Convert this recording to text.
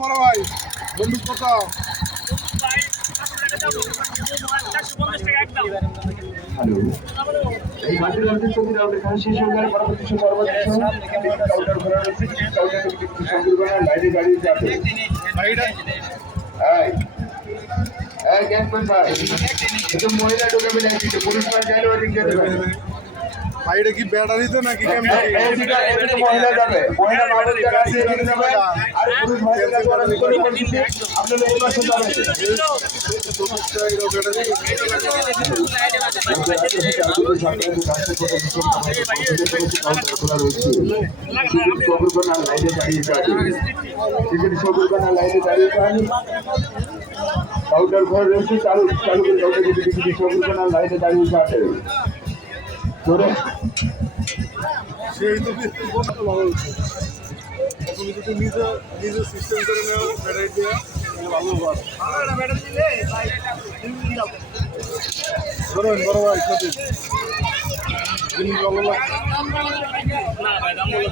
বড় ভাই বন্দুক কত? হ্যালো, এই মাটির অর্ধেক প্রতি রাউন্ডে খেলা শেষ হয়ে গেলে পরবর্তী কাউন্টার করা রয়েছে। কাউন্টার থেকে সংগ্রহ করা লাইনে দাঁড়িয়ে যাবে। ক্যাম্পেন ভাই, একটু মহিলা ঢোকাবেন একদিকে, পুরুষ ভাই চাইলে ওই দিক যেতে পারে। ভাইটা কি ব্যাটারিতে নাকি এদিকে মহিলা যাবে, মহিলা মানুষ যারা আছে এদিকে যাবে, আর পুরুষ ভাইরা যারা আপনারা এই পাশে যাবেন। কাউন্টার ঘর রয়েছে, চালু চালু করে কাউন্টার লাইনে দাঁড়িয়ে আছে। সেই তো ভালো হচ্ছে। তুমি যদি নিজে সিস্টেম করে নেও ব্যাটারি দিয়ে ভালো হবে। ধরুন বড় ভাই সাথে না ভাই দাম বলে